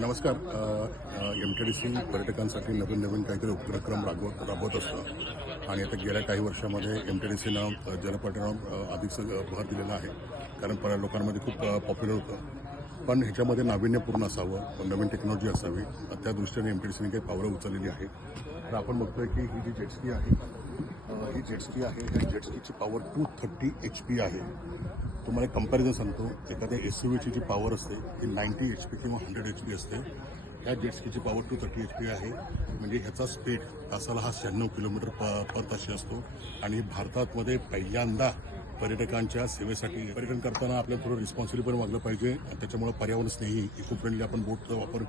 नमस्कार. M T D C पर्यटकांसाठी नवीन नवीन काहीतरी उपक्रम राबवत राबवत असतं. आणि आता गेल्या काही वर्षामध्ये एम टी डी सीनं जलपर्यटनावर अधिक भर दिलेला आहे. कारण पर लोकांमध्ये खूप पॉप्युलर होतं. पण ह्याच्यामध्ये नाविन्यपूर्ण असावं नवीन टेक्नॉलॉजी असावी त्या दृष्टीने एम टी डी सीने काही पावलं उचललेली आहे. तर आपण बघतोय की ही जी जेट्सकी आहे ही जेटस्की आहे. ह्या जेटस्कीची power two thirty H P आहे. तुम्हाला कंपॅरिझन सांगतो. एखाद्या एस यू व्हीची जी पॉवर असते ती नाईन्टी एच पी किंवा हंड्रेड एच पी असते. ह्या जेटस्कीची power two thirty H P आहे. म्हणजे ह्याचा स्पीड तासाला हा शहाण्णव किलोमीटर प पर ताशी असतो. आणि भारतामध्ये पहिल्यांदा पर्यटकांच्या सेवेसाठी पर्यटन करताना आपल्या थोडं रिस्पॉन्सिबिलिटी पण वागलं पाहिजे. त्याच्यामुळे पर्यावरण स्नेही इको फ्रेंडली आपण बोटचा वापर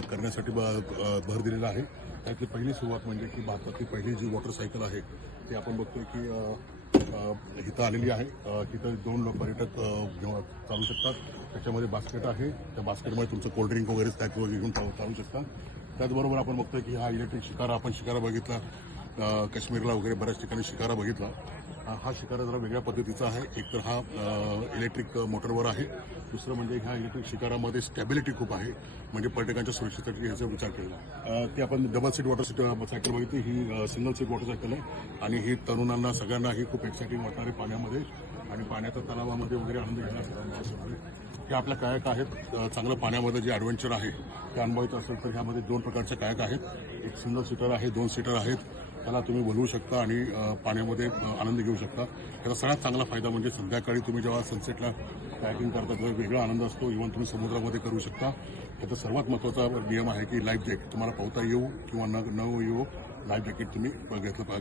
करण्यासाठी ब- भर दिलेला आहे. त्यातली पहिली सुरुवात म्हणजे की भारतातली पहिली जी वॉटरसायकल आहे ते आपण बघतोय की इथं आलेली आहे. तिथं दोन लोक पर्यटक चालू शकतात. त्याच्यामध्ये बास्केट आहे. त्या बास्केटमध्ये तुमचं कोल्ड्रिंक वगैरे स्टॅक वगैरे घेऊन चालू शकतात. त्याचबरोबर आपण बघतोय की हा इलेक्ट्रिक शिकारा आपण शिकारा बघितला. काश्मीरला वगैरे बऱ्याच ठिकाणी शिकारा बघितला. हा शिकारा जरा वेगळ्या पद्धतीचा आहे. एक तर हा इलेक्ट्रिक मोटरवर आहे. दुसरं म्हणजे ह्या इलेक्ट्रिक शिकारामध्ये स्टॅबिलिटी खूप आहे. म्हणजे पर्यटकांच्या सुरक्षेसाठी ह्याचा विचार केला. ती आपण double seat water seat cycle बघितली. ही सिंगल सीट वॉटर सायकल आहे. आणि ही तरुणांना सगळ्यांना ही खूप एक्सायटिंग वाटणारी पाण्यामध्ये. आणि पाण्याच्या तलावामध्ये वगैरे आनंद घेण्यासाठी हे आपल्या कायक आहेत. चांगलं पाण्यामध्ये जे ॲडव्हेंचर आहे ते अनुभवायचं असेल तर ह्यामध्ये दोन प्रकारचे कायक आहेत. एक सिंगल सीटर आहे दोन सीटर आहेत. त्याला तुम्ही बोलवू शकता आणि पाण्यामध्ये आनंद घेऊ शकता. त्याचा सगळ्यात चांगला फायदा म्हणजे संध्याकाळी तुम्ही जेव्हा सनसेटला कायकिंग करता तेव्हा वेगळा आनंद असतो. इव्हन तुम्ही समुद्रामध्ये करू शकता. त्याचा सर्वात महत्त्वाचा नियम आहे की लाईफ जॅकेट तुम्हाला पावता येऊ किंवा न न येऊ लाईफ जॅकेट तुम्ही घेतलं पाहिजे.